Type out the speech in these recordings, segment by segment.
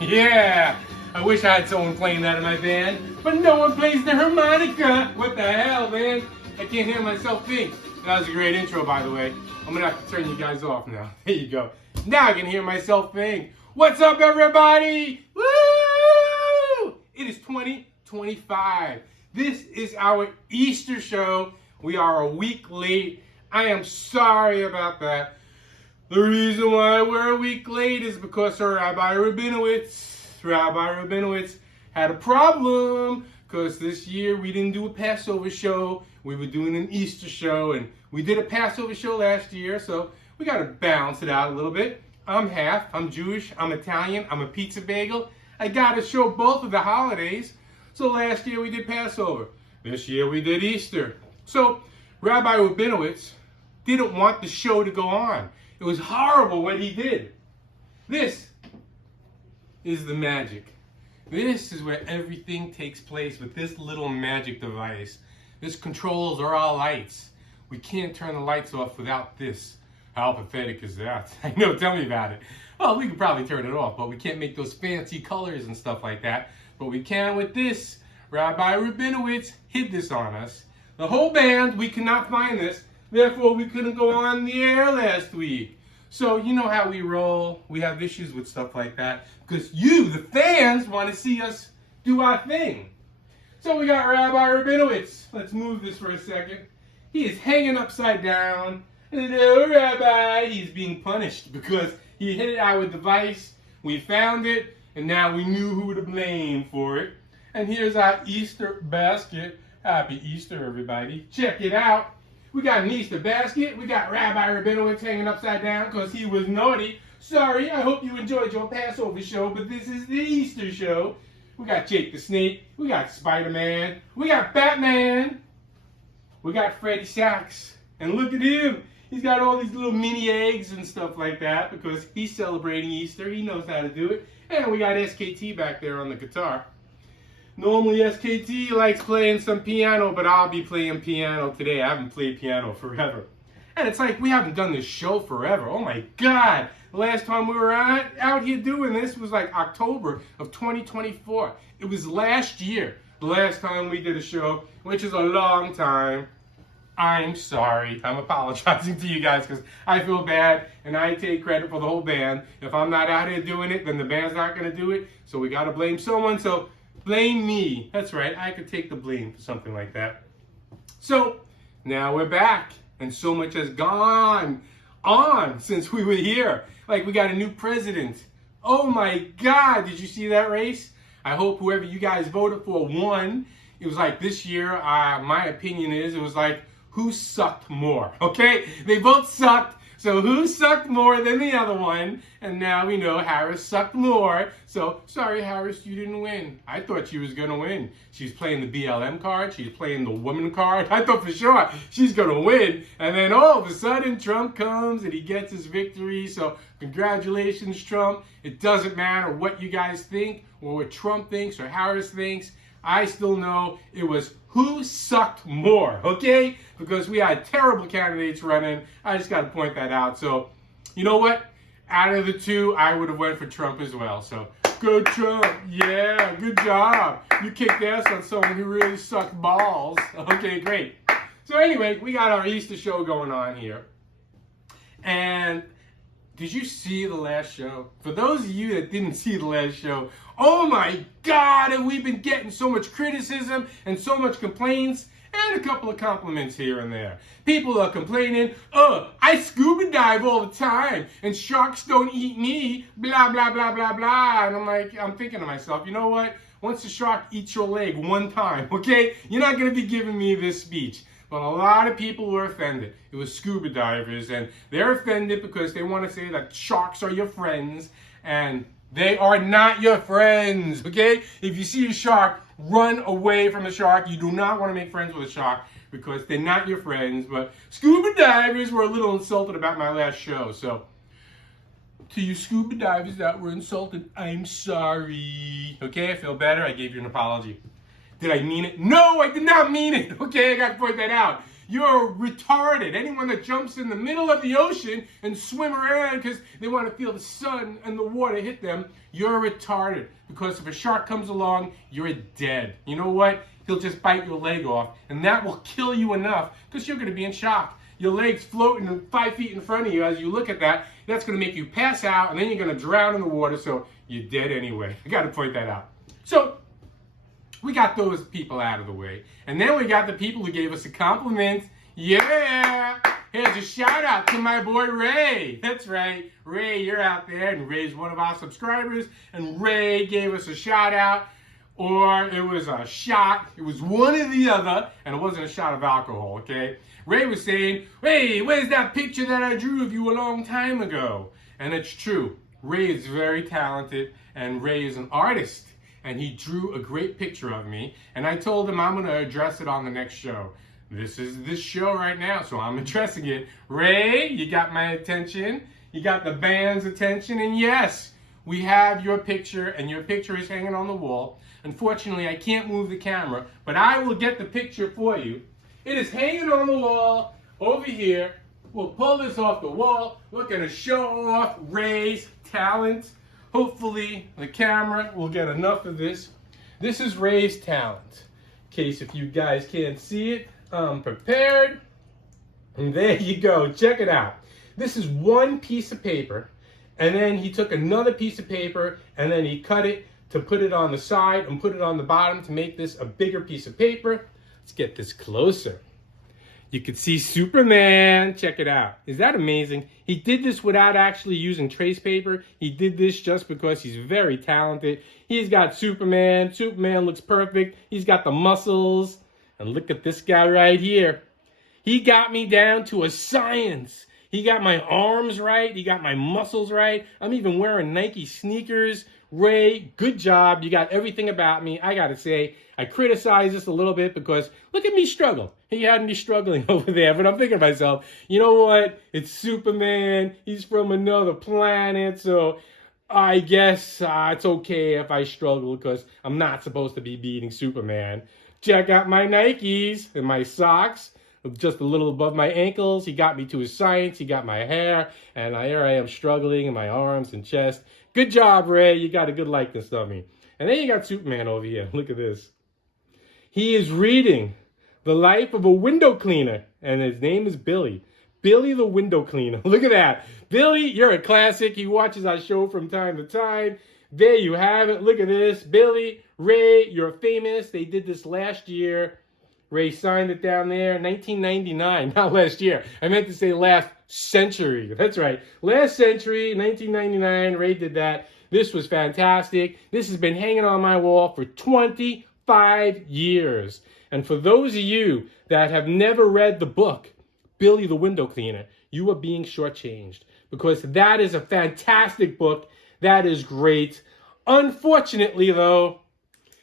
Yeah, I wish I had someone playing that in my band, but no one plays the harmonica. What the hell, man? I can't hear myself think. That was a great intro, by the way. I'm gonna have to turn you guys off now. There you go. Now I can hear myself think. What's up, everybody? Woo! It is 2025. This is our Easter show. We are a week late. I am sorry about that. The reason why we're a week late is because Rabbi Rabinowitz had a problem because this year we didn't do a Passover show. We were doing an Easter show, and we did a Passover show last year, so we got to balance it out a little bit. I'm half. I'm Jewish. I'm Italian. I'm a pizza bagel. I got to show both of the holidays. So last year we did Passover. This year we did Easter. So Rabbi Rabinowitz didn't want the show to go on. It was horrible what he did. This is the magic. This is where everything takes place with this little magic device. This controls all our lights. We can't turn the lights off without this. How pathetic is that? I know, tell me about it. Well, we could probably turn it off, but we can't make those fancy colors and stuff like that. But we can with this. Rabbi Rabinowitz hid this on us. The whole band, we could not find this. Therefore, we couldn't go on the air last week. So, you know how we roll. We have issues with stuff like that. Because you, the fans, want to see us do our thing. So we got Rabbi Rabinowitz. Let's move this for a second. He is hanging upside down. Hello, Rabbi. He's being punished because he hit our device. We found it, and now we knew who to blame for it. And here's our Easter basket. Happy Easter, everybody. Check it out. We got an Easter basket. We got Rabbi Rabinowitz hanging upside down because he was naughty. Sorry, I hope you enjoyed your Passover show, but this is the Easter show. We got Jake the Snake. We got Spider-Man. We got Batman. We got Freddy Sachs. And look at him. He's got all these little mini eggs and stuff like that because he's celebrating Easter. He knows how to do it. And we got SKT back there on the guitar. Normally SKT likes playing some piano, but I'll be playing piano today. I haven't played piano forever. And it's like we haven't done this show forever. Oh my God. The last time we were out here doing this was like October of 2024. It was last year, the last time we did a show, which is a long time. I'm sorry. I'm apologizing to you guys because I feel bad and I take credit for the whole band. If I'm not out here doing it, then the band's not going to do it. So we got to blame someone. So blame me. That's right. I could take the blame for something like that. So now we're back. And so much has gone on since we were here. Like we got a new president. Oh my God. Did you see that race? I hope whoever you guys voted for won. It was like this year, my opinion is, it was like, who sucked more? Okay? They both sucked. So who sucked more than the other one? And now we know Harris sucked more. So, sorry, Harris, you didn't win. I thought she was going to win. She's playing the BLM card. She's playing the woman card. I thought for sure she's going to win. And then all of a sudden, Trump comes and he gets his victory. So, congratulations, Trump. It doesn't matter what you guys think or what Trump thinks or Harris thinks. I still know it was who sucked more, okay? Because we had terrible candidates running. I just got to point that out. So, you know what? Out of the two, I would have went for Trump as well. So, go Trump. Yeah, good job. You kicked ass on someone who really sucked balls. Okay, great. So anyway, we got our Easter show going on here. And did you see the last show? For those of you that didn't see the last show, oh my God, have we been getting so much criticism and so much complaints and a couple of compliments here and there. People are complaining, oh, I scuba dive all the time and sharks don't eat me, blah, blah, blah, blah, blah. And I'm thinking to myself, you know what? Once a shark eats your leg one time, okay, you're not going to be giving me this speech. But a lot of people were offended. It was scuba divers, and they're offended because they want to say that sharks are your friends, and they are not your friends, okay? If you see a shark, run away from a shark. You do not want to make friends with a shark because they're not your friends. But scuba divers were a little insulted about my last show, so to you scuba divers that were insulted, I'm sorry. Okay, I feel better. I gave you an apology. Did I mean it? No, I did not mean it. Okay, I got to point that out. You're retarded. Anyone that jumps in the middle of the ocean and swim around because they want to feel the sun and the water hit them, you're retarded. Because if a shark comes along, you're dead. You know what? He'll just bite your leg off, and that will kill you enough because you're going to be in shock. Your leg's floating 5 feet in front of you as you look at that. That's going to make you pass out, and then you're going to drown in the water, so you're dead anyway. I got to point that out. So we got those people out of the way. And then we got the people who gave us a compliment. Yeah! Here's a shout out to my boy Ray. That's right. Ray, you're out there, and Ray's one of our subscribers. And Ray gave us a shout out. Or it was a shot. It was one or the other, and it wasn't a shot of alcohol, okay? Ray was saying, hey, where's that picture that I drew of you a long time ago? And it's true. Ray is very talented, and Ray is an artist. And he drew a great picture of me, and I told him I'm going to address it on the next show. This is this show right now, so I'm addressing it. Ray, you got my attention. You got the band's attention, and yes, we have your picture, and your picture is hanging on the wall. Unfortunately, I can't move the camera, but I will get the picture for you. It is hanging on the wall over here. We'll pull this off the wall. We're going to show off Ray's talent. Hopefully, the camera will get enough of this. This is Ray's talent. In case if you guys can't see it, I'm prepared. And there you go. Check it out. This is one piece of paper. And then he took another piece of paper and then he cut it to put it on the side and put it on the bottom to make this a bigger piece of paper. Let's get this closer. You can see Superman. Check it out. Is that amazing? He did this without actually using trace paper. He did this just because he's very talented. He's got Superman. Superman looks perfect. He's got the muscles. And look at this guy right here. He got me down to a science. He got my arms right. He got my muscles right. I'm even wearing Nike sneakers. Ray, good job. You got everything about me. I got to say, I criticize this a little bit because look at me struggle. He had me struggling over there, but I'm thinking to myself, you know what? It's Superman. He's from another planet, so I guess it's okay if I struggle because I'm not supposed to be beating Superman. Check out my Nikes and my socks. Just a little above my ankles. He got me to his science. He got my hair. And here I am struggling in my arms and chest. Good job, Ray. You got a good likeness of me. And then you got Superman over here. Look at this. He is reading The Life of a Window Cleaner. And his name is Billy. Billy the Window Cleaner. Look at that. Billy, you're a classic. He watches our show from time to time. There you have it. Look at this. Billy, Ray, you're famous. They did this last year. Ray signed it down there, 1999, not last year. I meant to say last century. That's right. Last century, 1999, Ray did that. This was fantastic. This has been hanging on my wall for 25 years. And for those of you that have never read the book, Billy the Window Cleaner, you are being shortchanged. Because that is a fantastic book. That is great. Unfortunately, though,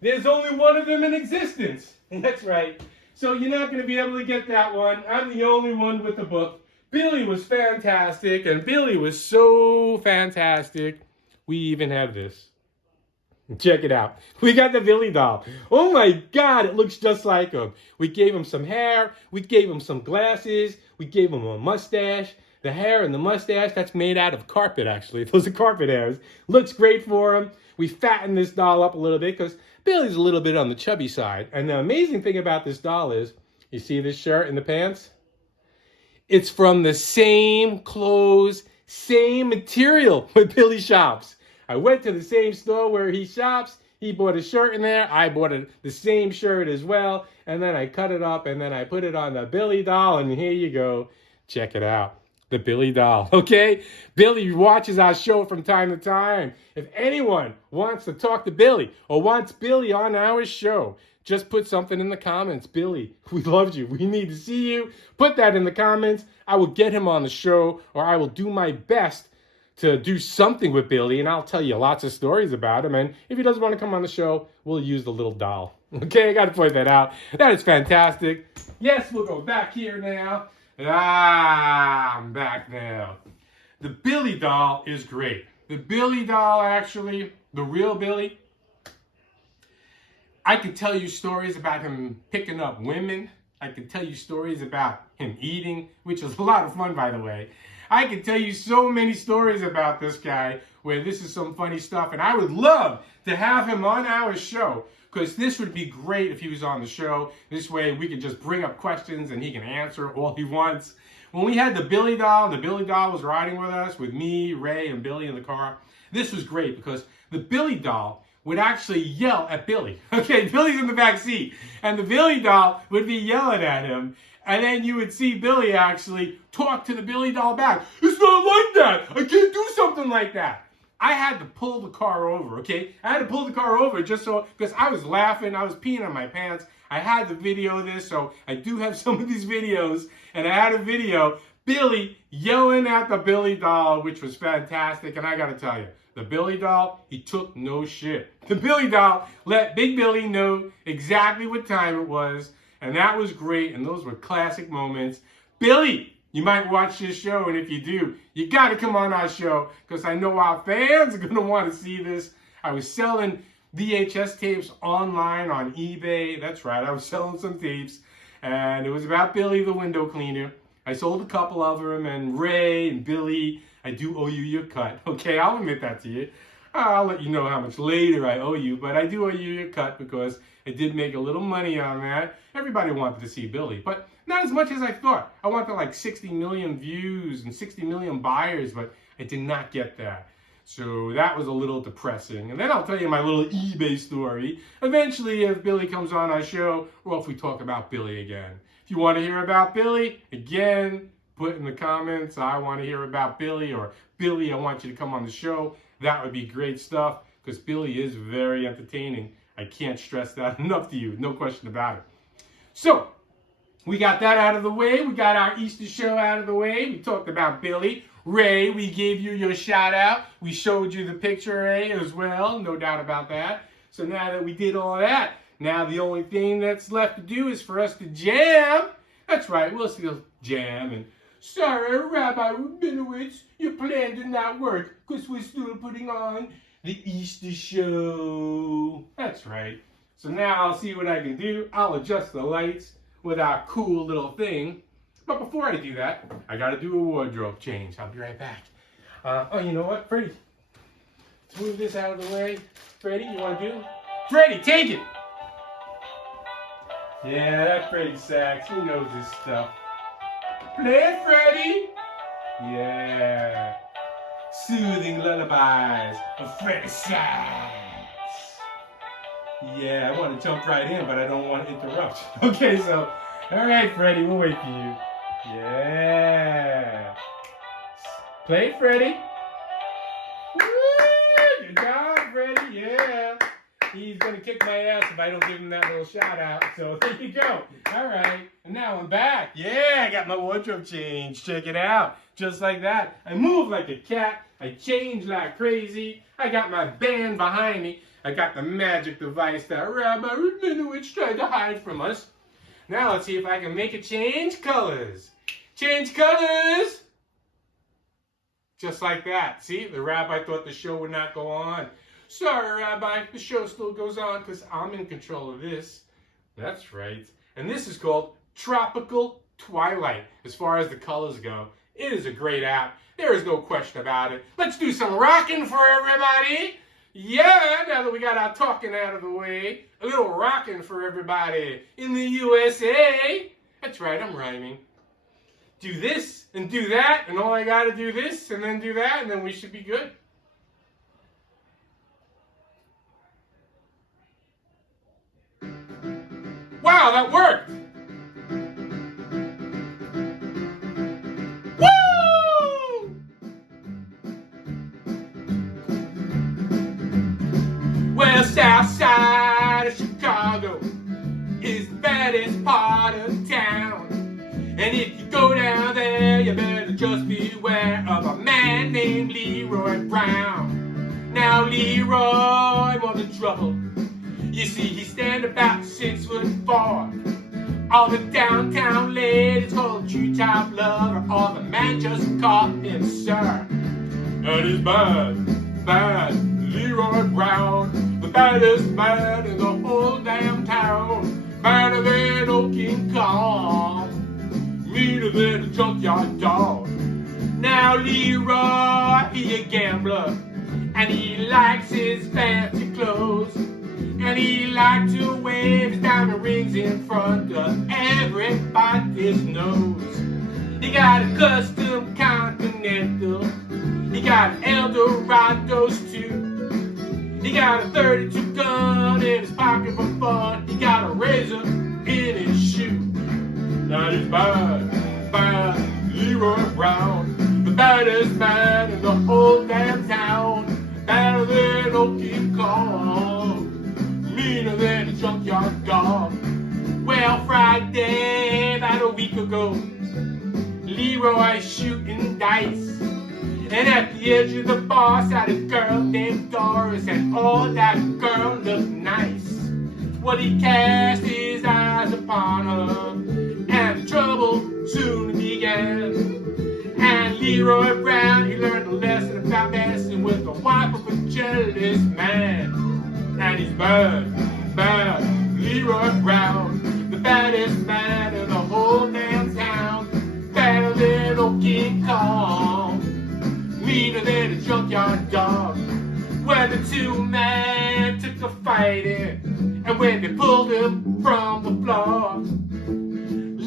there's only one of them in existence. That's right. So you're not going to be able to get that one. I'm the only one with the book. Billy was fantastic, and Billy was so fantastic. We even have this. Check it out. We got the Billy doll. Oh my God, it looks just like him. We gave him some hair. We gave him some glasses. We gave him a mustache. The hair and the mustache, that's made out of carpet, actually. Those are carpet hairs. Looks great for him. We fattened this doll up a little bit because Billy's a little bit on the chubby side. And the amazing thing about this doll is, you see this shirt and the pants? It's from the same clothes, same material where Billy shops. I went to the same store where he shops. He bought a shirt in there. I bought the same shirt as well. And then I cut it up and then I put it on the Billy doll. And here you go. Check it out. The Billy doll, okay? Billy watches our show from time to time. If anyone wants to talk to Billy or wants Billy on our show, just put something in the comments. Billy, we loved you. We need to see you. Put that in the comments. I will get him on the show, or I will do my best to do something with Billy, and I'll tell you lots of stories about him. And if he doesn't want to come on the show, we'll use the little doll. Okay, I got to point that out. That is fantastic. Yes, we'll go back here now. I'm back now. The Billy doll is great. The Billy doll, actually, the real Billy, I could tell you stories about him picking up women. I can tell you stories about him eating, which is a lot of fun, by the way. I can tell you so many stories about this guy where this is some funny stuff, and I would love to have him on our show, because this would be great if he was on the show. This way we could just bring up questions and he can answer all he wants. When we had the Billy doll was riding with us, with me, Ray, and Billy in the car. This was great because the Billy doll would actually yell at Billy. Okay, Billy's in the back seat, and the Billy doll would be yelling at him, and then you would see Billy actually talk to the Billy doll back. It's not like that. I can't do something like that. I had to pull the car over, okay? I had to pull the car over just so, because I was laughing, I was peeing on my pants. I had to video this, so I do have some of these videos, and I had a video, Billy yelling at the Billy doll, which was fantastic, and I gotta tell you, the Billy doll, he took no shit. The Billy doll let Big Billy know exactly what time it was, and that was great, and those were classic moments. Billy, you might watch this show, and if you do, you got to come on our show, because I know our fans are going to want to see this. I was selling VHS tapes online on eBay. That's right, I was selling some tapes, and it was about Billy the window cleaner. I sold a couple of them, and Ray and Billy, I do owe you your cut. Okay, I'll admit that to you. I'll let you know how much later I owe you, but I do owe you your cut because I did make a little money on that. Everybody wanted to see Billy, but not as much as I thought. I wanted like 60 million views and 60 million buyers, but I did not get that. So that was a little depressing. And then I'll tell you my little eBay story. Eventually, if Billy comes on our show, or if we talk about Billy again. If you want to hear about Billy, again, put in the comments, I want to hear about Billy, or Billy, I want you to come on the show. That would be great stuff, because Billy is very entertaining. I can't stress that enough to you, no question about it. So, we got that out of the way. We got our Easter show out of the way. We talked about Billy. Ray, we gave you your shout out. We showed you the picture, Ray, as well. No doubt about that. So now that we did all that, now the only thing that's left to do is for us to jam. That's right, we'll still jam. And sorry, Rabbi Rabinowitz, your plan did not work because we're still putting on the Easter show. That's right. So now I'll see what I can do. I'll adjust the lights with our cool little thing. But before I do that, I got to do a wardrobe change. I'll be right back. Oh, you know what, Freddie? Let's move this out of the way. Freddie, you want to do? Freddie, take it! Yeah, that Freddie Sachs, he knows his stuff. Play it, Freddie! Yeah. Soothing lullabies of Freddie Sachs. Yeah, I want to jump right in, but I don't want to interrupt. Okay, so, all right, Freddie, we'll wait for you. Yeah. Play, Freddie. Woo! Good job, Freddie. Yeah. He's going to kick my ass if I don't give him that little shout out. So there you go. All right. And now I'm back. Yeah, I got my wardrobe changed. Check it out. Just like that. I move like a cat. I change like crazy. I got my band behind me. I got the magic device that Rabbi Rabinowitz tried to hide from us. Now let's see if I can make it change colors. Change colors! Just like that. See, the rabbi thought the show would not go on. Sorry, Rabbi, the show still goes on because I'm in control of this. That's right. And this is called Tropical Twilight. As far as the colors go, it is a great app. There is no question about it. Let's do some rocking for everybody. Yeah, now that we got our talking out of the way, a little rocking for everybody in the USA. That's right, I'm rhyming. Do this and do that, and all I got to do this and then do that, and then we should be good. Wow, that worked! Woo! Well, south side of Chicago is the baddest part of town. And if you go down there, you better just beware of a man named Leroy Brown. Now Leroy was in trouble. You see, he stand about 6'4". All the downtown ladies call him true-top lover. All the man just call him sir. That is bad, bad Leroy Brown, the baddest man in the whole damn town. Better than old King Kong, meaner than a junkyard dog. Now Leroy, he a gambler, and he likes his fancy clothes, and he likes to wave his diamond rings in front of everybody's nose. He got a custom Continental, he got an Eldorados too. He got a 32 gun in his pocket for fun. He got a razor in his shoe. That is bad Leroy Brown, the baddest man in the whole damn town. Better than old King Kong, meaner than a junkyard dog. Well, Friday, about a week ago, Leroy shooting dice, and at the edge of the bar sat a girl named Doris, and oh, that girl looked nice. Well, he cast his eyes upon her, and trouble soon began. And Leroy Brown, he learned a lesson about messing with the wife of a jealous man. And he's bad Leroy Brown, the baddest man in the whole damn town. Better than old King Kong, meaner than a junkyard dog. When the two men took to fighting, and when they pulled him from the floor,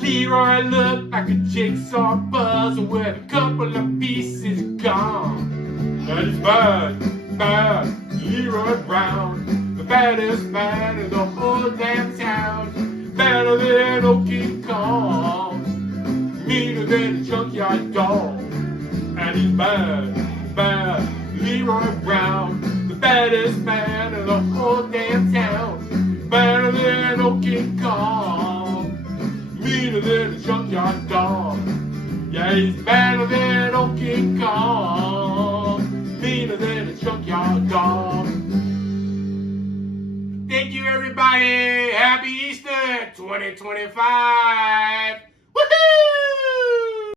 Leroy looked like a jigsaw puzzle with a couple of pieces gone. That is bad Leroy Brown, the baddest man in the whole damn town. Better than old King Kong, meaner than a junkyard dog. And he's bad Leroy Brown, the baddest man in the whole damn town. Better than old King Kong, meaner than a junkyard dog. Yeah, he's better than old King Kong, meaner than a junkyard dog. Thank you, everybody. Happy Easter 2025.